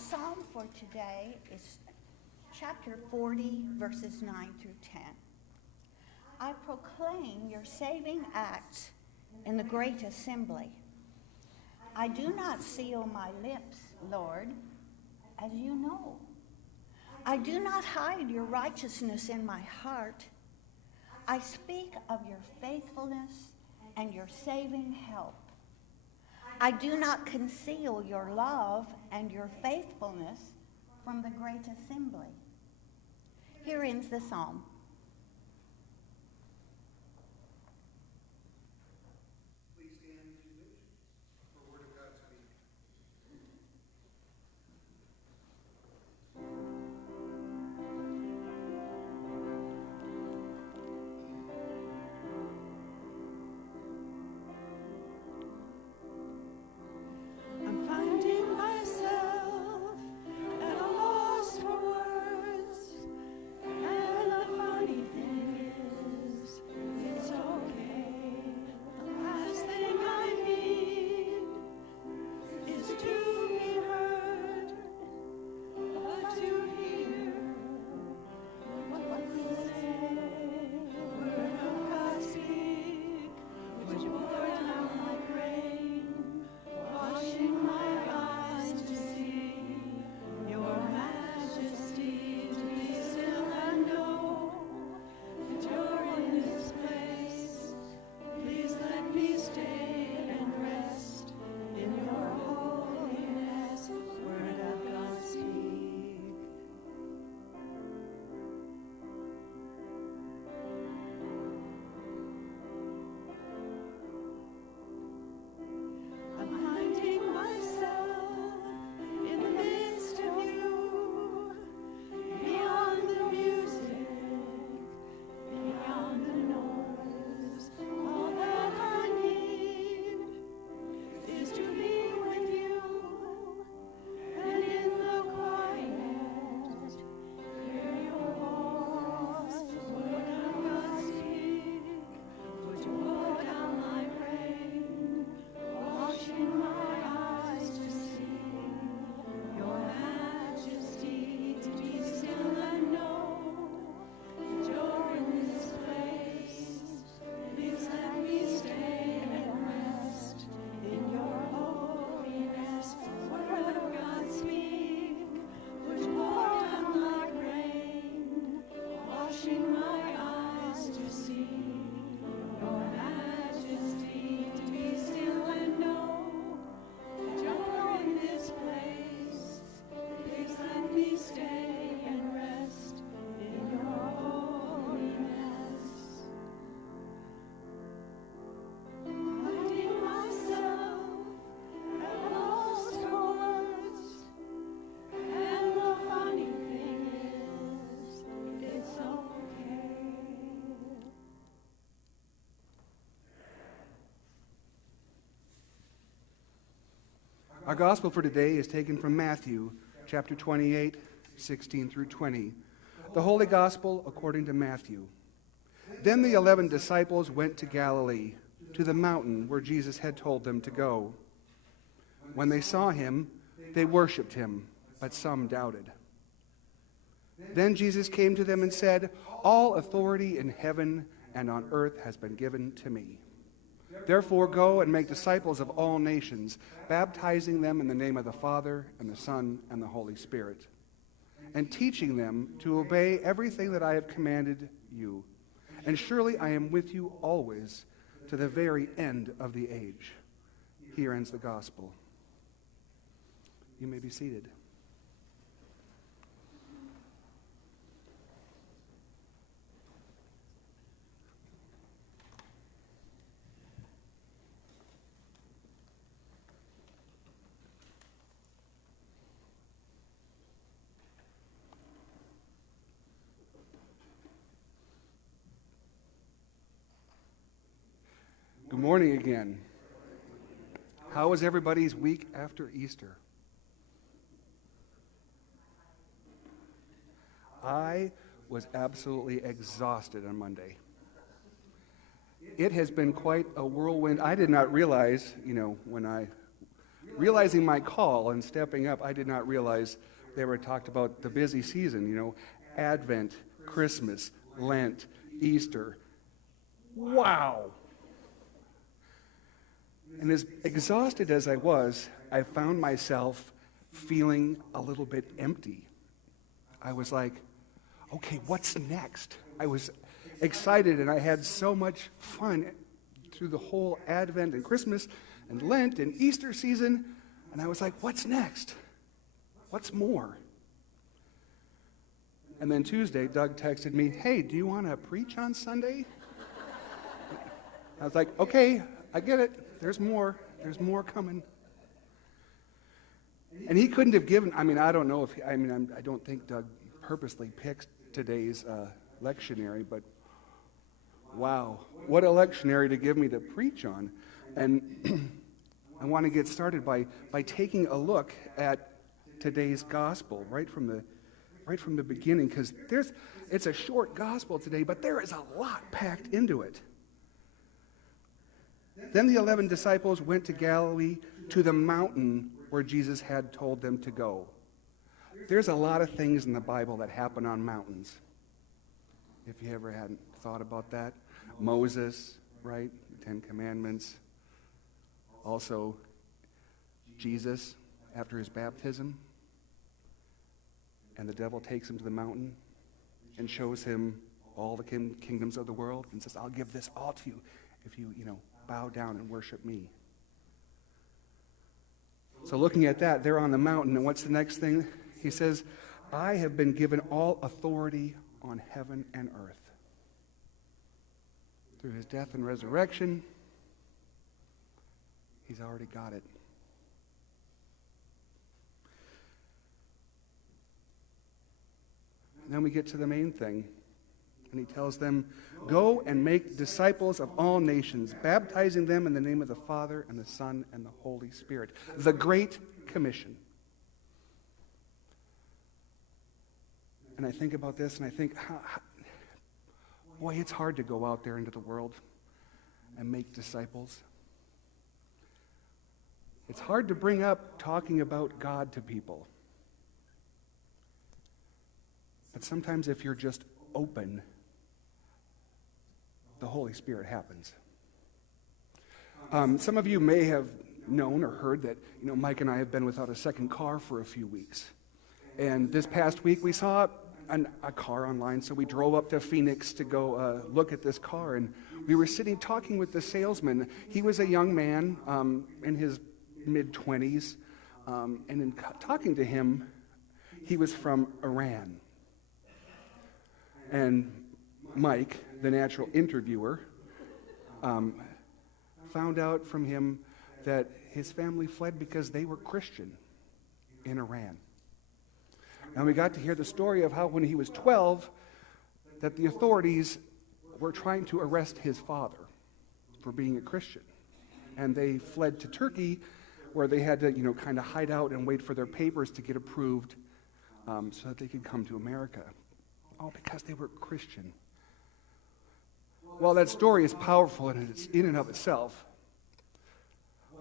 psalm for today is chapter 40, verses 9 through 10. I proclaim your saving acts in the great assembly. I do not seal my lips, Lord, as you know. I do not hide your righteousness in my heart. I speak of your faithfulness and your saving help. I do not conceal your love and your faithfulness from the great assembly. Here ends the psalm. Please stand as you wish for a word of God to speak. I'm finding myself at a loss for words, and the funny thing is, it's okay. The last thing I need is to be heard, but to hear what we say. Word of God speak, which pour down like rain, washing my eyes to see your majesty, to be still and know that you're in this place. Please let me stay and rest in your holiness. Word of God speak. I'm finding myself in the midst of you, beyond the music, beyond the noise. All that I need is to be with you, and in the quiet, hear your voice. Word of God speak, would you pour down like rain, washing my eyes to see your majesty, to be still and know that you're in this place. Please let me stay and rest in your holiness. Word of God speak, would you pour down like rain, washing my eyes to see your majesty, to be still and know that you're in this place. Please let me stay and rest in your holiness. Finding myself at a loss for words, and the funny thing is, it's okay. Our gospel for today is taken from Matthew chapter 28, 16 through 20. The Holy Gospel according to Matthew. Then the 11 disciples went to Galilee, to the mountain where Jesus had told them to go. When they saw him, they worshipped him, but some doubted. Then Jesus came to them and said, "All authority in heaven and on earth has been given to me. Therefore go and make disciples of all nations, baptizing them in the name of the Father and the Son and the Holy Spirit, and teaching them to obey everything that I have commanded you. And surely I am with you always to the very end of the age." Here ends the gospel. You may be seated. Good morning again. How was everybody's week after Easter? I was absolutely exhausted on Monday. It has been quite a whirlwind. I did not realize, when I realizing my call and stepping up, I did not realize they were talked about the busy season, Advent, Christmas, Lent, Easter. Wow. And as exhausted as I was, I found myself feeling a little bit empty. I was like, okay, what's next? I was excited and I had so much fun through the whole Advent and Christmas and Lent and Easter season. And I was like, what's next? What's more? And then Tuesday, Doug texted me, hey, do you want to preach on Sunday? I was like, okay, I get it. There's more. There's more coming. And he couldn't have given, I don't know if, I don't think Doug purposely picked today's lectionary, but wow, what a lectionary to give me to preach on. And I want to get started by taking a look at today's gospel right from the beginning, because it's a short gospel today, but there is a lot packed into it. Then the 11 disciples went to Galilee, to the mountain where Jesus had told them to go. There's a lot of things in the Bible that happen on mountains. If you ever hadn't thought about that. Moses, right? The Ten Commandments. Also, Jesus, after his baptism. And the devil takes him to the mountain and shows him all the kingdoms of the world and says, I'll give this all to you if you, bow down and worship me. So looking at that, they're on the mountain, and what's the next thing? He says, I have been given all authority on heaven and earth. Through his death and resurrection, he's already got it. And then we get to the main thing. And he tells them, go and make disciples of all nations, baptizing them in the name of the Father and the Son and the Holy Spirit. The Great Commission. And I think about this and I think, boy, it's hard to go out there into the world and make disciples. It's hard to bring up talking about God to people. But sometimes if you're just open, the Holy Spirit happens. Some of you may have known or heard that, Mike and I have been without a second car for a few weeks. And this past week we saw a car online, so we drove up to Phoenix to go look at this car. And we were sitting talking with the salesman. He was a young man in his mid-20s. And in talking to him, he was from Iran. And Mike, the natural interviewer, found out from him that his family fled because they were Christian in Iran. And we got to hear the story of how when he was 12, that the authorities were trying to arrest his father for being a Christian. And they fled to Turkey, where they had to, kind of hide out and wait for their papers to get approved so that they could come to America. All because they were Christian. While that story is powerful in and of itself,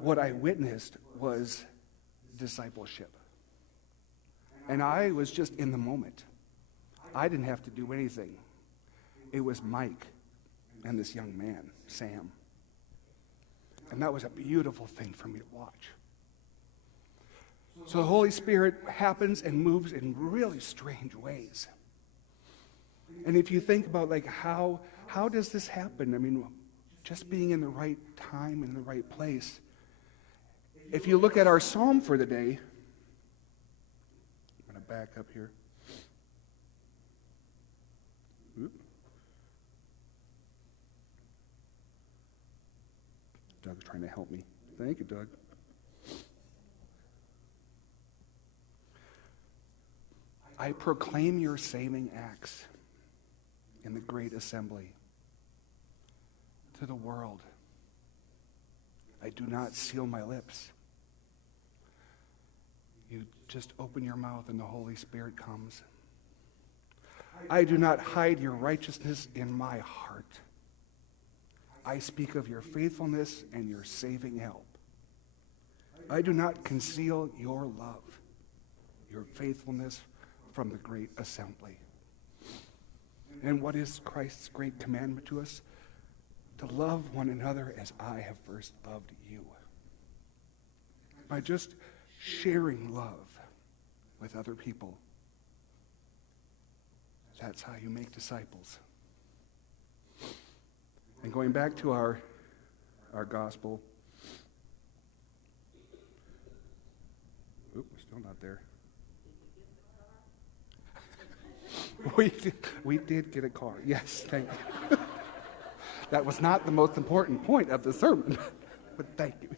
what I witnessed was discipleship. And I was just in the moment. I didn't have to do anything. It was Mike and this young man, Sam. And that was a beautiful thing for me to watch. So the Holy Spirit happens and moves in really strange ways. And if you think about how does this happen? Just being in the right time, in the right place. If you look at our psalm for the day, I'm going to back up here. Oop. Doug's trying to help me. Thank you, Doug. I proclaim your saving acts in the great assembly to the world. I do not seal my lips. You just open your mouth and the Holy Spirit comes. I do not hide your righteousness in my heart. I speak of your faithfulness and your saving help. I do not conceal your love, your faithfulness from the great assembly. And what is Christ's great commandment to us? To love one another as I have first loved you. By just sharing love with other people, that's how you make disciples. And going back to our gospel, we're still not there. We did get a car. Yes, thank you. That was not the most important point of the sermon, but thank you.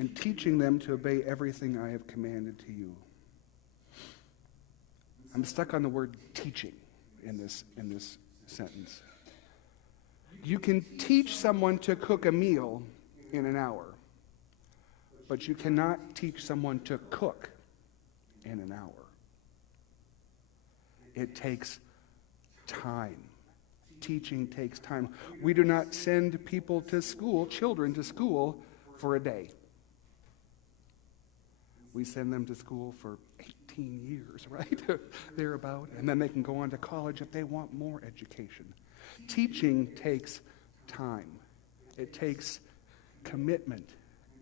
And teaching them to obey everything I have commanded to you. I'm stuck on the word teaching in this sentence. You can teach someone to cook a meal in an hour, but you cannot teach someone to cook in an hour. It takes time. Teaching takes time. We do not send people to school, children to school, for a day. We send them to school for 18 years, right? Thereabout. And then they can go on to college if they want more education. Teaching takes time. It takes commitment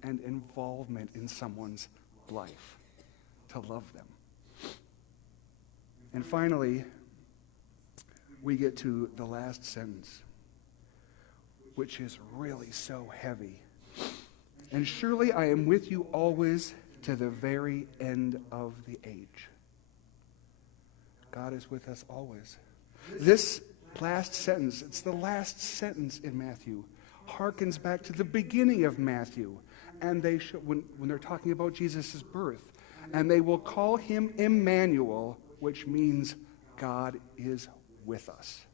and involvement in someone's life to love them. And finally, we get to the last sentence, which is really so heavy. And surely I am with you always to the very end of the age. God is with us always. This last sentence, it's the last sentence in Matthew, harkens back to the beginning of Matthew. And they when they're talking about Jesus' birth. And they will call him Emmanuel, which means God is with us.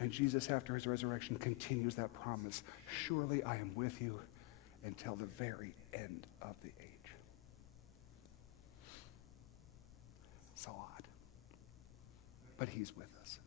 And Jesus, after his resurrection, continues that promise. Surely I am with you until the very end of the age. So odd. But he's with us.